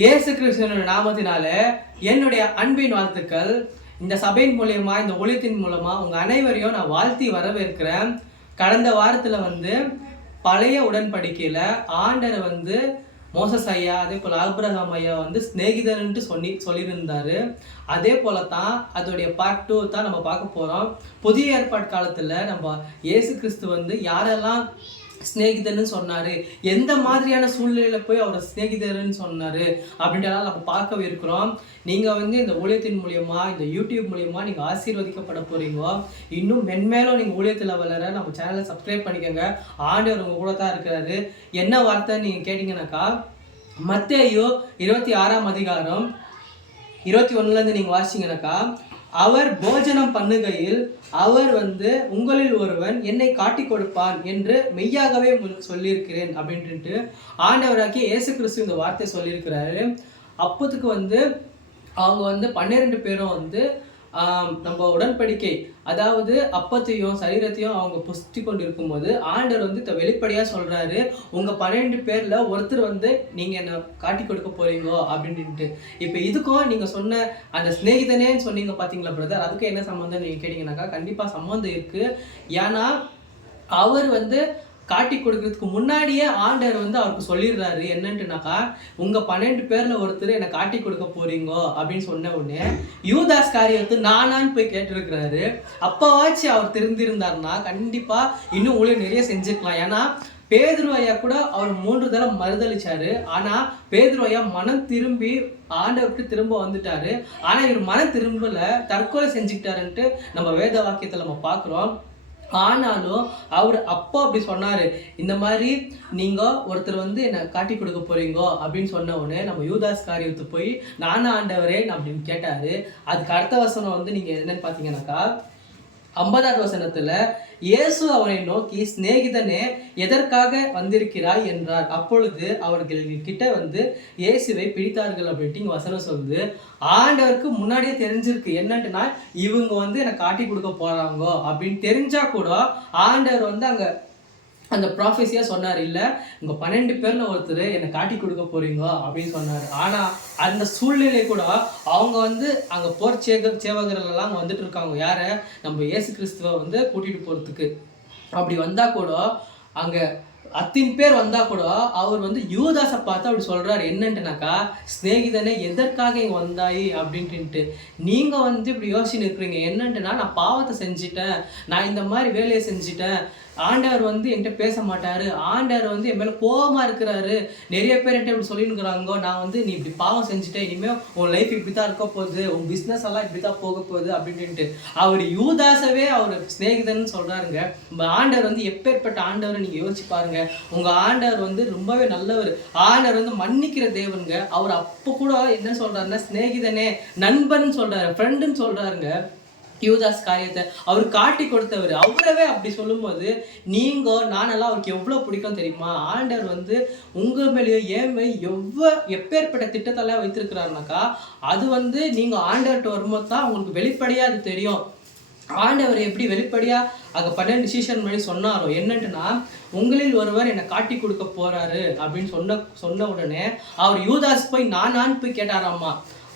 இயேசு கிறிஸ்துவின் நாமத்தினால என்னுடைய அன்பின் வாழ்த்துக்கள். இந்த சபையின் மூலயமா, இந்த ஒளியத்தின் மூலமா உங்க அனைவரையும் நான் வாழ்த்தி வரவேற்கிறேன். கடந்த வாரத்துல பழைய உடன்படிக்கையில ஆண்டவர் மோசஸ் ஐயா, அதே போல் ஆபிரகாம் ஐயா சிநேகிதர்ன்ட்டு சொல்லியிருந்தாரு. அதே போல தான் அதோடைய பார்ட் 2 தான் நம்ம பார்க்க போகிறோம். புதிய ஏற்பாடு காலத்தில் நம்ம இயேசு கிறிஸ்து யாரெல்லாம் ஸ்நேகிதர்னு சொன்னார், எந்த மாதிரியான சூழ்நிலையில் போய் அவர் ஸ்நேகிதர்னு சொன்னார் அப்படின்றலாம் நம்ம பார்க்க இருக்கிறோம். நீங்கள் இந்த ஊழியத்தின் மூலியமா, இந்த யூடியூப் மூலியமா நீங்கள் ஆசீர்வதிக்கப்பட போகிறீங்க. இன்னும் மென்மேலும் நீங்கள் ஊழியத்தில் வளர நம்ம சேனலை சப்ஸ்கிரைப் பண்ணிக்கோங்க. ஆண்டவர் உங்கள் கூட தான் இருக்கிறாரு. என்ன வார்த்தை நீங்கள் கேட்டிங்கனாக்கா, மத்தேயு 26ஆம் அதிகாரம் 21 நீங்கள் வாசிங்கனாக்கா, அவர் போஜனம் பண்ணுகையில் அவர் உங்களில் ஒருவன் என்னை காட்டி கொடுப்பான் என்று மெய்யாகவே சொல்லியிருக்கிறேன் அப்படின்ட்டு ஆண்டவராகிய இயேசு கிறிஸ்து இந்த வார்த்தை சொல்லியிருக்கிறாரு. அப்போதுக்கு அவங்க 12 பேரும் நம்ம உடன்படிக்கை, அதாவது அப்பத்தையும் சரீரத்தையும் அவங்க புஷ்டி கொண்டு இருக்கும்போது ஆண்டவர் வெளிப்படையாக சொல்கிறாரு, உங்கள் 12 பேரில் ஒருத்தர் நீங்கள் என்னை காட்டி கொடுக்க போகிறீங்க அப்படின்ட்டு. இப்போ இதுக்கும் நீங்கள் சொன்ன அந்த ஸ்நேகிதனேன்னு சொன்னீங்க பார்த்தீங்களா பிரதர், அதுக்கும் என்ன சம்மந்தம் நீங்கள் கேட்டிங்கனாக்கா, கண்டிப்பாக சம்மந்தம் இருக்குது. ஏன்னா அவர் காட்டி கொடுக்கறதுக்கு முன்னாடியே ஆண்டவர் அவருக்கு சொல்லிடுறாரு என்னன்ட்டுனாக்கா, உங்கள் 12 பேரில் ஒருத்தர் என்னை காட்டி கொடுக்க போறீங்க அப்படின்னு சொன்ன உடனே யூதாஸ் காரியத்து நானான்னு போய் கேட்டிருக்கிறாரு. அப்போவாச்சும் அவர் தெரிந்திருந்தாருன்னா கண்டிப்பாக இன்னும் உங்களுக்கு நிறைய செஞ்சுக்கலாம். ஏன்னா பேதுரு ஐயா கூட அவர் 3 தடவை மறுதளிச்சாரு. ஆனால் பேதுரு ஐயா மனம் திரும்பி ஆண்டவருக்கு திரும்ப வந்துட்டாரு. ஆனால் இவர் மனம் திரும்பல, தற்கொலை செஞ்சுக்கிட்டாருன்ட்டு நம்ம வேத வாக்கியத்தில் நம்ம பார்க்குறோம். ஆனாலும் அவர் அப்போ அப்படி சொன்னார், இந்த மாதிரி நீங்கள் ஒருத்தர் என்னை காட்டி கொடுக்க போகிறீங்க அப்படின்னு சொன்ன உடனே நம்ம யூதாஸ் காரியத்து போய் நானும் ஆண்டவரே அப்படின்னு கேட்டார். அதுக்கு அடுத்த வசனம் நீங்கள் என்னன்னு பார்த்தீங்கன்னாக்கா, 50வது வசனத்தில் இயேசு அவரை நோக்கி, சிநேகிதனே எதற்காக வந்திருக்கிறாய் என்றார். அப்பொழுது அவர்கள்கிட்ட இயேசுவை பிடித்தார்கள் அப்படின்ட்டு இங்கே வசனம் சொல்லுது. ஆண்டவருக்கு முன்னாடியே தெரிஞ்சிருக்கு என்னன்ட்டுனா இவங்க என்னை காட்டி கொடுக்க போகிறாங்க அப்படின்னு தெரிஞ்சா கூட ஆண்டவர் அங்கே அந்த ப்ராஃபஸியாக சொன்னார், இல்லை உங்கள் 12 பேரில் ஒருத்தர் என்னை காட்டி கொடுக்க போகிறீங்க அப்படின்னு சொன்னார். ஆனால் அந்த சூழ்நிலை கூட அவங்க அங்கே போர் சேவகர்களெல்லாம் அங்கே வந்துட்டு இருக்காங்க. யாரை? நம்ம இயேசு கிறிஸ்துவை கூட்டிகிட்டு போகிறதுக்கு. அப்படி வந்தால் கூட அங்கே அத்தின் பேர் வந்தால் கூட அவர் யூதாஸை பார்த்து அப்படி சொல்கிறார் என்னன்ட்டுனாக்கா, ஸ்நேகிதனே எதற்காக இங்கே வந்தாய் அப்படின்ட்டு. நீங்கள் இப்படி யோசிச்சுன்னு இருக்கிறீங்க என்னன்ட்டுனா, நான் பாவத்தை செஞ்சிட்டேன், நான் இந்த மாதிரி வேலையை செஞ்சிட்டேன், ஆண்டவர் என்கிட்ட பேச மாட்டார், ஆண்டவர் என் மேலே கோபமாக இருக்கிறாரு, நிறைய பேர் என்கிட்ட இப்படி சொல்லினுக்கிறாங்க, நான் நீ இப்படி பாவம் செஞ்சுட்டேன், இனிமேல் உன் லைஃப் இப்படி தான் இருக்க போகுது, உன் பிஸ்னஸ் எல்லாம் இப்படி தான் போக போகுது அப்படின்ட்டு அவர் யூதாஸவே அவர் ஸ்நேகிதன்னு சொல்கிறாருங்க. ஆண்டவர் எப்பேற்பட்ட ஆண்டவர் நீங்கள் யோசிச்சு பாருங்க. உங்கள் ஆண்டவர் ரொம்பவே நல்லவர். ஆண்டவர் மன்னிக்கிற தேவனுங்க. அவர் அப்போ கூட என்ன சொல்கிறாருன்னா, ஸ்நேகிதனே, நண்பன் சொல்கிறாரு, ஃப்ரெண்டுன்னு சொல்கிறாருங்க. யூதாஸ் காரியத்தை அவர் காட்டி கொடுத்தவர். அவரவே அப்படி சொல்லும்போது நானெல்லாம் அவருக்கு எவ்வளோ பிடிக்கும் தெரியுமா? ஆண்டவர் உங்கள் மேலேயோ ஏன் எப்பேற்பட்ட திட்டத்தெல்லாம் வைத்திருக்கிறாருனாக்கா, அது நீங்கள் ஆண்டவர்கிட்ட வரும்போது தான் உங்களுக்கு வெளிப்படையாக அது தெரியும். ஆண்டவர் எப்படி வெளிப்படையாக அங்கே 12 சீஷன் மாதிரி சொன்னாரோ என்னன்ட்டுனா, உங்களில் ஒருவர் என்னை காட்டி கொடுக்க போகிறாரு அப்படின்னு சொன்ன உடனே அவர் யூதாஸ் போய் நானான்னு போய் கேட்டாராம்மா.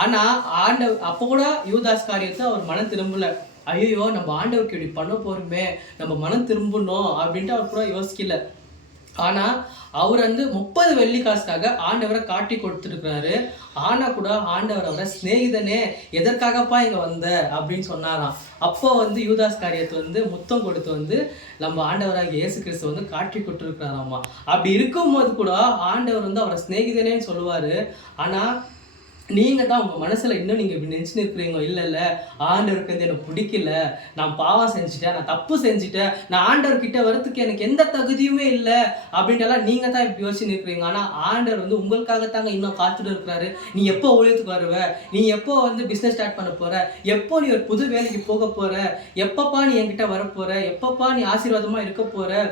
ஆனால் அப்போ கூட யூதாஸ் காரியத்தை அவர் மனம் திரும்பல. ஐயோ நம்ம ஆண்டவருக்கு இப்படி பண்ண போகிறோமே, நம்ம மனம் திரும்பணும் அப்படின்ட்டு அவர் கூட யோசிக்கல. ஆனால் அவர் 30 வெள்ளிக்காசுக்காக ஆண்டவரை காட்டி கொடுத்துருக்கிறாரு. ஆனால் கூட ஆண்டவர் அவரை ஸ்நேகிதனே எதற்காகப்பா இங்கே வந்த அப்படின்னு சொன்னாராம். அப்போ யூதாஸ் காரியத்தை முத்தம் கொடுத்து நம்ம ஆண்டவராக இயேசு கிறிஸ்து காட்டி கொடுத்துருக்கிறாராம்மா. அப்படி இருக்கும்போது கூட ஆண்டவர் அவரை ஸ்நேகிதனேன்னு சொல்லுவார். ஆனால் நீங்கள் தான் உங்கள் மனசில் இன்னும் நீங்கள் இப்படி நினச்சின்னு இருக்கிறீங்க, இல்லை ஆண்டவருக்கு எனக்கு பிடிக்கல, நான் பாவம் செஞ்சுட்டேன், நான் தப்பு செஞ்சுட்டேன், நான் ஆண்டவர்கிட்ட வரத்துக்கு எனக்கு எந்த தகுதியுமே இல்லை அப்படின்ட்டுலாம் நீங்கள் தான் இப்படி யோசிச்சுன்னு இருக்கிறீங்க. ஆனால் ஆண்டவர் உங்களுக்காகத்தாங்க இன்னும் காத்துட்டு இருக்கிறாரு. நீ எப்போ ஊழியத்துக்கு வருவ, நீ எப்போ பிஸ்னஸ் ஸ்டார்ட் பண்ண போகிற, எப்போ நீ ஒரு புது வேலைக்கு போக போகிற, எப்பப்பா நீ என்கிட்ட வரப்போகிற, எப்பப்பா நீ ஆசீர்வாதமாக இருக்க போகிற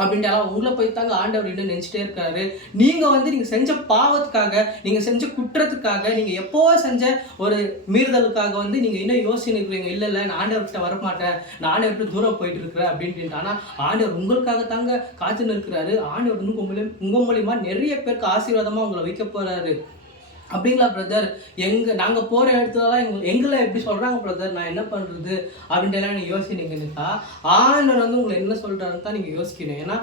அப்படின்ட்டு உங்களை போய் தாங்க ஆண்டவர் இன்னும் நினச்சிட்டே இருக்காரு. நீங்கள் செஞ்ச பாவத்துக்காக, நீங்கள் செஞ்ச குற்றத்துக்காக, நீங்கள் எப்போ செஞ்ச ஒரு மீறுதலுக்காக நீங்கள் இன்னும் யோசிச்சு இருக்கிறீங்க, இல்லை நான் ஆண்டவர்கிட்ட வரமாட்டேன், நான் ஆண்டவர்கிட்ட தூரம் போயிட்டு இருக்கிறேன் அப்படின்ட்டு. ஆனால் ஆண்டவர் உங்களுக்காக தாங்க காத்துன்னு இருக்கிறாரு. ஆண்டவர் உங்கள் மூலியமாக நிறைய பேருக்கு ஆசீர்வாதமாக உங்களை வைக்க போகிறாரு. அப்படிங்களா பிரதர், நாங்கள் போகிற இடத்துலலாம் எங்களை எப்படி சொல்கிறாங்க பிரதர், நான் என்ன பண்ணுறது அப்படின்ட்டுலாம் நீங்கள் யோசிக்கிறீங்கக்கா. ஆண்டவர் வந்து உங்களை என்ன சொல்கிறாருன்னு தான் நீங்கள் யோசிக்கணும். ஏன்னா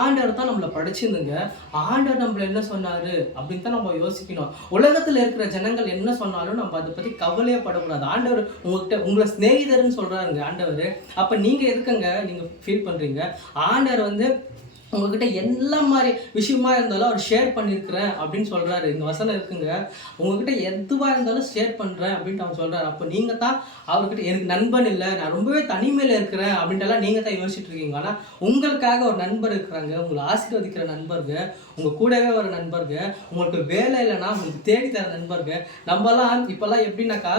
ஆண்டவர் தான் நம்மளை படிச்சிருந்துங்க. ஆண்டவர் நம்மளை என்ன சொன்னார் அப்படின்னு தான் நம்ம யோசிக்கணும். உலகத்தில் இருக்கிற ஜனங்கள் என்ன சொன்னாலும் நம்ம அதை பற்றி கவலையே படக்கூடாது. ஆண்டவர் உங்களை ஸ்நேகிதர்னு சொல்கிறாருங்க ஆண்டவர். அப்போ நீங்கள் எதுக்குங்க நீங்கள் ஃபீல் பண்ணுறீங்க? ஆண்டவர் வந்து உங்ககிட்ட எல்லா மாதிரி விஷயமா இருந்தாலும் அவர் ஷேர் பண்ணியிருக்கிறேன் அப்படின்னு சொல்கிறாரு. இந்த வசனம் இருக்குங்க, உங்ககிட்ட எதுவாக இருந்தாலும் ஷேர் பண்ணுறேன் அப்படின்ட்டு அவர் சொல்கிறாரு. அப்போ நீங்கள் தான் அவர்கிட்ட எனக்கு நண்பன் இல்லை, நான் ரொம்பவே தனிமையில் இருக்கிறேன் அப்படின்ட்டுலாம் நீங்கள் தான் யோசிச்சுட்டு இருக்கீங்க. ஆனால் உங்களுக்காக ஒரு நண்பர் இருக்கிறாங்க, உங்களை ஆசீர்வதிக்கிற நண்பர்கள், உங்கள் கூடவே ஒரு நண்பர்கள், உங்களுக்கு வேலை இல்லைன்னா உங்களுக்கு தேடித்தர நண்பர்கள். நம்மலாம் இப்போல்லாம் எப்படின்னாக்கா,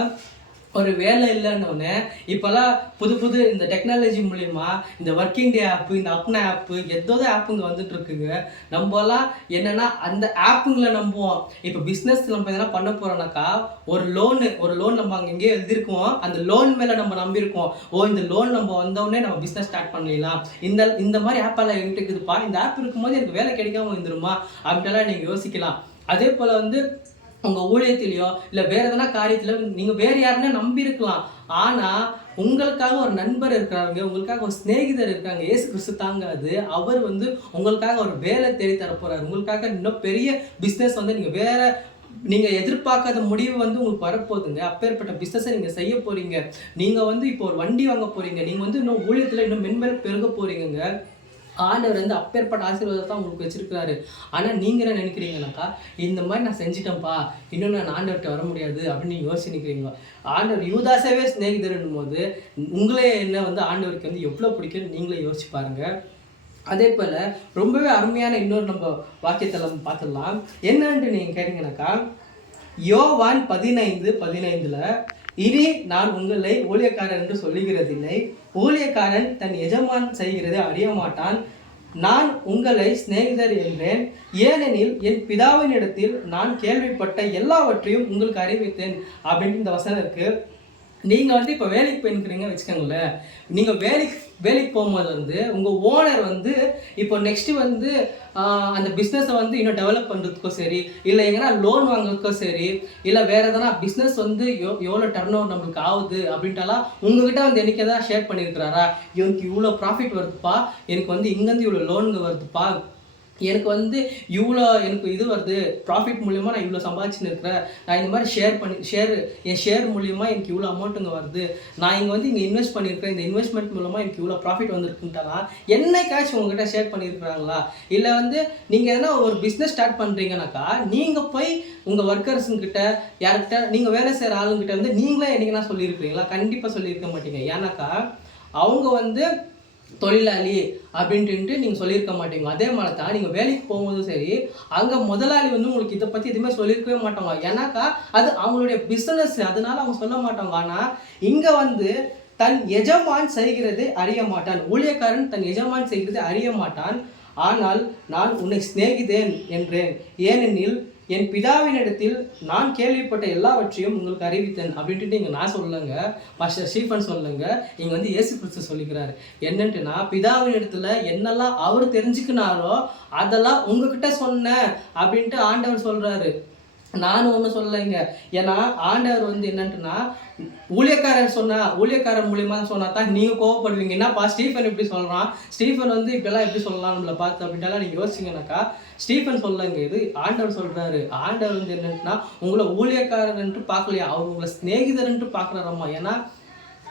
ஒரு வேலை இல்லைன்னொன்னே இப்போல்லாம் புது இந்த டெக்னாலஜி மூலிமா இந்த ஒர்க்கிங் டே ஆப்பு, இந்த அப்னா ஆப்பு, ஏதோ ஆப்புங்க வந்துட்டு இருக்குங்க. நம்மலாம் என்னென்னா அந்த ஆப்புங்களை நம்புவோம். இப்போ பிஸ்னஸ் நம்ம எதனா பண்ண போகிறோம்னாக்கா ஒரு லோன் நம்ம அங்கே எங்கேயோ எழுதிருக்கோம், அந்த லோன் மேலே நம்ம நம்பியிருக்கோம். இந்த லோன் நம்ம வந்தோடனே நம்ம பிஸ்னஸ் ஸ்டார்ட் பண்ணிடலாம், இந்த மாதிரி ஆப்பெல்லாம் என்கிட்ட இருக்குதுப்பா, இந்த ஆப் இருக்கும்போது எனக்கு வேலை கிடைக்காம வந்துருமா அப்படின்ட்டுலாம் நீங்கள் யோசிக்கலாம். அதே போல் வந்து உங்கள் ஊழியத்திலையோ இல்லை வேறு எதனா காரியத்தில் நீங்கள் வேறு யாருன்னா நம்பியிருக்கலாம். ஆனால் உங்களுக்காக ஒரு நண்பர் இருக்கிறாங்க, உங்களுக்காக ஒரு ஸ்நேகிதர் இருக்காங்க. இயேசு கிறிஸ்து தாங்க அது. அவர் வந்து உங்களுக்காக ஒரு வேலை தேடி தரப்போகிறார். உங்களுக்காக இன்னும் பெரிய பிஸ்னஸ் வந்து நீங்கள் எதிர்பார்க்காத முடிவு வந்து உங்களுக்கு வரப்போகுதுங்க. அப்பேற்பட்ட பிஸ்னஸை நீங்கள் செய்ய போகிறீங்க. நீங்கள் வந்து இப்போ ஒரு வண்டி வாங்க போகிறீங்க. நீங்கள் வந்து இன்னும் ஊழியத்தில் இன்னும் மென்மேல் பெருக போகிறீங்க. ஆண்டவர் வந்து அப்பேற்பட்ட ஆசீர்வாதத்தை தான் உங்களுக்கு வச்சிருக்கிறாரு. ஆனால் நீங்கள் என்ன நினைக்கிறீங்கன்னாக்கா, இந்த மாதிரி நான் செஞ்சிட்டேன்ப்பா, இன்னும் நான் ஆண்டவர்கிட்ட வர முடியாது அப்படின்னு நீங்கள் யோசிச்சு நிற்கிறீங்க. ஆண்டவர் யூதாஸாவே ஸ்நேகிதர்னும் போது உங்களே என்ன வந்து ஆண்டவருக்கு வந்து எவ்வளோ பிடிக்கும்னு நீங்களே யோசிச்சு பாருங்கள். அதே போல் ரொம்பவே அருமையான இன்னொரு நம்ம வாக்கியத்தில் நம்ம பார்த்துடலாம். என்னன்ட்டு நீங்கள் கேட்டீங்கன்னாக்கா, யோவான் 15:15 இனி நான் உங்களை ஊழியக்காரன் என்று சொல்லுகிறதில்லை, ஊழியக்காரன் தன் எஜமான் செய்கிறதை அறிய மாட்டான். நான் உங்களை சிநேகிதர் என்றேன், ஏனெனில் என் பிதாவின் இடத்தில் நான் கேள்விப்பட்ட எல்லாவற்றையும் உங்களுக்கு அறிவித்தேன் அப்படின்னு இந்த வசனம் இருக்குது. நீங்கள் வந்து இப்போ வேலைக்கு போயிருக்கிறீங்க வச்சுக்கோங்களேன். நீங்கள் வேலைக்கு போகும்போது வந்து உங்கள் ஓனர் வந்து இப்போ நெக்ஸ்ட்டு வந்து அந்த பிஸ்னஸை வந்து இன்னும் டெவலப் பண்ணுறதுக்கோ சரி, இல்லை எங்கன்னா லோன் வாங்குறதுக்கோ சரி, இல்லை வேறு எதனா பிஸ்னஸ் வந்து எவ்வளோ டர்ன் ஓவர் நம்மளுக்கு ஆகுது அப்படின்ட்டாலாம் உங்ககிட்ட வந்து எனக்கு எதாவது ஷேர் பண்ணியிருக்கிறாரா? எனக்கு இவ்வளோ ப்ராஃபிட் வருதுப்பா, எனக்கு வந்து இங்கேருந்து இவ்வளோ லோனுங்க வருதுப்பா, எனக்கு வந்து இவ்வளோ எனக்கு இது வருது, ப்ராஃபிட் மூலிமா நான் இவ்வளோ சம்பாதிச்சுன்னு இருக்கிறேன், நான் இந்த மாதிரி என் ஷேர் மூலிமா எனக்கு இவ்வளோ அமௌண்ட்டுங்க வருது, நான் இங்கே வந்து இங்கே இன்வெஸ்ட் பண்ணியிருக்கிறேன், இந்த இன்வெஸ்ட்மெண்ட் மூலமாக எனக்கு இவ்வளோ ப்ராஃபிட் வந்துருக்குன்ட்டாலாம் என்னைக்காச்சும் உங்கள்கிட்ட ஷேர் பண்ணியிருக்கிறாங்களா? இல்லை வந்து நீங்கள் எதனா ஒரு பிஸ்னஸ் ஸ்டார்ட் பண்ணுறீங்கனாக்கா நீங்கள் போய் உங்கள் ஒர்க்கர்ஸுங்கிட்ட யார்கிட்ட நீங்கள் வேலை செய்கிற ஆளுங்கிட்ட வந்து நீங்களே என்னைக்குன்னா சொல்லியிருக்கிறீங்களா? கண்டிப்பாக சொல்லியிருக்க மாட்டீங்க. ஏன்னாக்கா அவங்க வந்து தொழிலாளி அப்படின்ட்டு நீங்கள் சொல்லியிருக்க மாட்டீங்க. அதே மாதிரி தான் நீங்கள் வேலைக்கு போகும்போதும் சரி, அங்கே முதலாளி வந்து உங்களுக்கு இதை பற்றி எதுவுமே சொல்லியிருக்கவே மாட்டாங்க. ஏன்னாக்கா அது அவங்களுடைய பிஸ்னஸ், அதனால அவங்க சொல்ல மாட்டாங்க. ஆனால் இங்கே வந்து தன் எஜமான் செய்கிறது அறிய மாட்டான், ஊழியக்காரன் தன் எஜமான் செய்கிறது அறிய மாட்டான். ஆனால் நான் உன்னை சிநேகிதேன் என்றேன், ஏனெனில் என் பிதாவினிடத்தில் நான் கேள்விப்பட்ட எல்லாவற்றையும் உங்களுக்கு அறிவித்தேன் அப்படின்ட்டு இங்கே நான் சொல்லுங்க, மாஸ்டர் ஸ்டீஃபன் சொல்லுங்க. இங்கே வந்து இயேசு கிறிஸ்து சொல்லிக்கிறாரு என்னன்ட்டுனா, பிதாவினிடத்தில் என்னெல்லாம் அவர் தெரிஞ்சுக்கினாரோ அதெல்லாம் உங்ககிட்ட சொன்னேன் அப்படின்ட்டு ஆண்டவர் சொல்கிறாரு. நானும் ஒன்றும் சொல்லலைங்க. ஏன்னா ஆண்டவர் வந்து என்னன்ட்டுனா, ஊழியக்காரன் மூலியமாக சொன்னா தான் நீங்கள் கோவப்படுவீங்க. என்னப்பா ஸ்டீஃபன் இப்படி சொல்கிறான், ஸ்டீஃபன் வந்து இப்படிலாம் எப்படி சொல்லலாம் நம்மளை பார்த்து அப்படின்ட்டுலாம் நீங்கள் யோசிச்சிங்கனாக்கா, ஸ்டீஃபன் சொல்லலைங்க, இது ஆண்டவர் சொல்கிறாரு. ஆண்டவர் வந்து என்னன்ட்டுனா உங்களை ஊழியக்காரன்ட்டு பார்க்கலையா, அவர் உங்களை ஸ்நேகிதர்ன்ட்டு பார்க்குறாரம்மா. ஏன்னா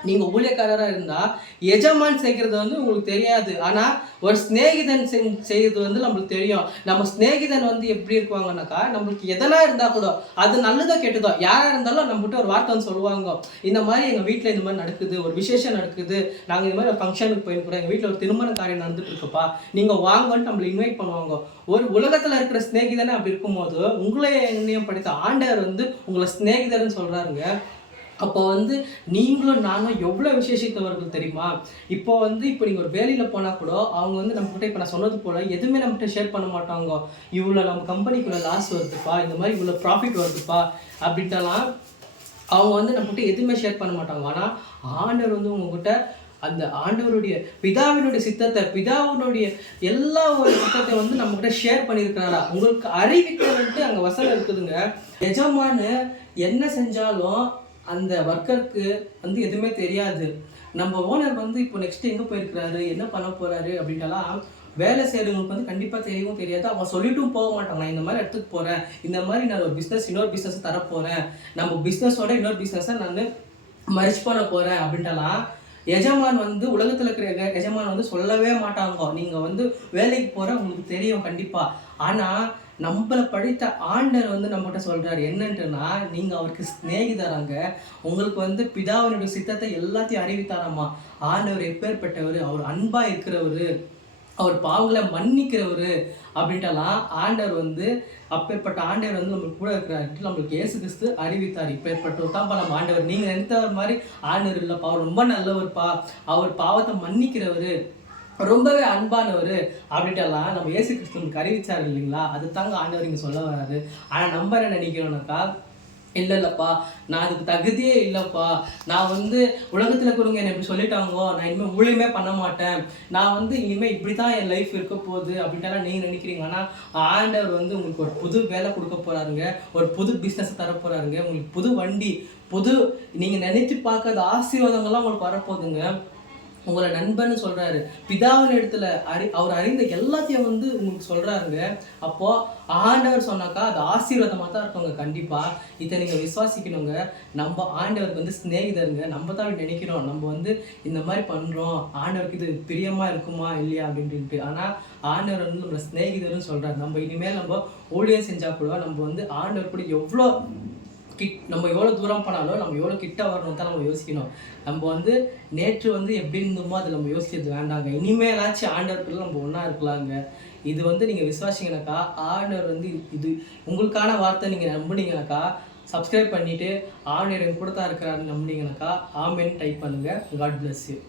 நீங்கள் ஊழியக்காரராக இருந்தால் எஜமான் செய்கிறது வந்து உங்களுக்கு தெரியாது, ஆனால் ஒரு ஸ்நேகிதன் செய்கிறது வந்து நம்மளுக்கு தெரியும். நம்ம ஸ்நேகிதன் வந்து எப்படி இருக்குவாங்கன்னாக்கா, நம்மளுக்கு எதனா இருந்தால் கூட அது நல்லதோ கெட்டதோ யாராக இருந்தாலும் நம்மகிட்ட ஒரு வார்த்தை வந்து சொல்லுவாங்க, இந்த மாதிரி எங்கள் வீட்டில் இந்த மாதிரி நடக்குது, ஒரு விசேஷம் நடக்குது, நாங்கள் இந்த மாதிரி ஒரு ஃபங்க்ஷனுக்கு போயிருக்கிறோம், எங்கள் வீட்டில் ஒரு திருமண காரியம் நடந்துட்டு இருக்குப்பா, நீங்கள் வாங்கன்னு நம்மளை இன்வைட் பண்ணுவாங்க. ஒரு உலகத்தில் இருக்கிற ஸ்நேகிதனை அப்படி இருக்கும்போது உங்களே என்னையும் படித்த ஆண்டவர் வந்து உங்களை ஸ்நேகிதர்னு சொல்கிறாருங்க. அப்போ வந்து நீங்களும் நானும் எவ்வளோ விசேஷித்தவர்கள் தெரியுமா? இப்போ நீங்கள் ஒரு வேலையில் போனால் கூட அவங்க வந்து நம்மக்கிட்ட இப்போ நான் சொன்னது போல் எதுவுமே நம்மகிட்ட ஷேர் பண்ண மாட்டாங்க. இவ்வளோ நம்ம கம்பெனிக்குள்ளே லாஸ் வருதுப்பா, இந்த மாதிரி இவ்வளோ ப்ராஃபிட் வருதுப்பா அப்படின்ட்டுலாம் அவங்க வந்து நம்மகிட்ட எதுவுமே ஷேர் பண்ண மாட்டாங்க. ஆனால் ஆண்டவர் வந்து உங்ககிட்ட அந்த ஆண்டவருடைய பிதாவினுடைய சித்தத்தை, பிதாவினுடைய எல்லா ஒரு சித்தத்தை வந்து நம்ம கிட்ட ஷேர் பண்ணியிருக்கிறாரா, உங்களுக்கு அறிவிக்கிறன்ட்டு அங்கே வசனம் இருக்குதுங்க. எஜமானு என்ன செஞ்சாலும் அந்த ஒர்க்கருக்கு வந்து எதுவுமே தெரியாது. நம்ம ஓனர் வந்து இப்போ நெக்ஸ்ட் எங்கே போயிருக்கிறாரு, என்ன பண்ண போறாரு அப்படின்ட்டுலாம் வேலை செய்கிறவங்களுக்கு வந்து கண்டிப்பாக தெரியவும் தெரியாது. அவங்க சொல்லிட்டும் போக மாட்டாங்க, நான் இந்த மாதிரி இடத்துக்கு போகிறேன், இந்த மாதிரி நான் ஒரு பிஸ்னஸ் இன்னொரு பிஸ்னஸ் தரப்போகிறேன், நம்ம பிஸ்னஸோட இன்னொரு பிஸ்னஸை நான் மர்ஜ் பண்ண போகிறேன் அப்படின்ட்டுலாம் எஜமான் வந்து உலகத்தில் இருக்கிற எஜமான் வந்து சொல்லவே மாட்டாங்க. நீங்கள் வந்து வேலைக்கு போகிற உங்களுக்கு தெரியும் கண்டிப்பாக. ஆனால் நம்மளை படித்த ஆண்டர் வந்து நம்மகிட்ட சொல்கிறாரு என்னன்ட்டுனா, நீங்கள் அவருக்கு சிநேகிதராங்க, உங்களுக்கு வந்து பிதாவினுடைய சித்தத்தை எல்லாத்தையும் அறிவித்தாராமா. ஆண்டவர் எப்பேற்பட்டவர், அவர் அன்பாக இருக்கிறவர், அவர் பாவங்களை மன்னிக்கிறவர் அப்படின்ட்டுலாம் ஆண்டவர் வந்து அப்பேற்பட்ட ஆண்டவர் வந்து நம்மளுக்கு கூட இருக்கிறாரு, நம்மளுக்கு இயேசு கிறிஸ்து அறிவித்தார். இப்பேற்பட்டவர் தான்ப்பா நம்ம ஆண்டவர், நீங்கள் நினைத்தவர் மாதிரி ஆண்டவர் இல்லைப்பா, அவர் ரொம்ப நல்லவர்ப்பா, அவர் பாவத்தை மன்னிக்கிறவர், ரொம்பவே அன்பானவர் அப்படின்ட்டுலாம் நம்ம இயேசு கிறிஸ்து நமக்கு அறிவிச்சார் இல்லைங்களா. அது தாங்க ஆண்டவர் இங்கே சொல்ல வராரு. ஆனால் நம்ம என்ன நினைக்கிறோம்னாக்கா, இல்லைப்பா நான் அதுக்கு தகுதியே இல்லைப்பா, நான் வந்து உலகத்தில் இருக்கிறவங்க என்னை இப்படி சொல்லிட்டாங்கோ, நான் இனிமேல் ஊழியமே பண்ண மாட்டேன், நான் வந்து இனிமேல் இப்படி தான் என் லைஃப் இருக்க போகுது அப்படின்ட்டுலாம் நீங்கள் நினைக்கிறீங்க. ஆனால் ஆண்டவர் வந்து உங்களுக்கு ஒரு புது வேலை கொடுக்க போகிறாருங்க, ஒரு புது பிஸ்னஸ் தர போகிறாருங்க, உங்களுக்கு புது வண்டி, புது நீங்கள் நினைத்து பார்க்காத ஆசீர்வாதங்கள்லாம் உங்களுக்கு வரப்போகுதுங்க. உங்களை நண்பன்னு சொல்கிறாரு, பிதாவின் இடத்துல அவர் அறிந்த எல்லாத்தையும் வந்து உங்களுக்கு சொல்கிறாருங்க. அப்போது ஆண்டவர் சொன்னாக்கா அது ஆசீர்வாதமாக தான் இருக்குங்க. கண்டிப்பாக இதை நீங்கள் விசுவாசிக்கணுங்க. நம்ம ஆண்டவருக்கு வந்து சிநேகிதருங்க. நம்ம தான் நினைக்கிறோம் நம்ம வந்து இந்த மாதிரி பண்ணுறோம், ஆண்டவருக்கு இது பிரியமாக இருக்குமா இல்லையா அப்படின்ட்டு. ஆனால் ஆண்டவர் வந்து நம்மளை சிநேகிதர்னு சொல்கிறார். நம்ம இனிமேல் நம்ம ஊழியம் செஞ்சால் கூட நம்ம வந்து ஆண்டவர் கூட எவ்வளோ நம்ம எவ்வளோ தூரம் போனாலும் நம்ம எவ்வளோ கிட்ட வரணும் தான் நம்ம யோசிக்கணும். நம்ம வந்து நேற்று வந்து எப்படி இருந்தோமோ அதை நம்ம யோசிக்கிறது வேண்டாங்க. இனிமேலாச்சும் ஆண்டவர்கிட்ட நம்ம ஒன்றா இருக்கலாங்க. இது வந்து நீங்கள் விசுவாசிங்கனாக்கா ஆண்டவர் வந்து இது உங்களுக்கான வார்த்தை நீங்கள் நம்புனீங்கனாக்கா சப்ஸ்கிரைப் பண்ணிவிட்டு ஆண்டவர் கூட தான் இருக்கிறாருன்னு நம்புனீங்கனாக்கா ஆமென் டைப் பண்ணுங்கள். God bless you.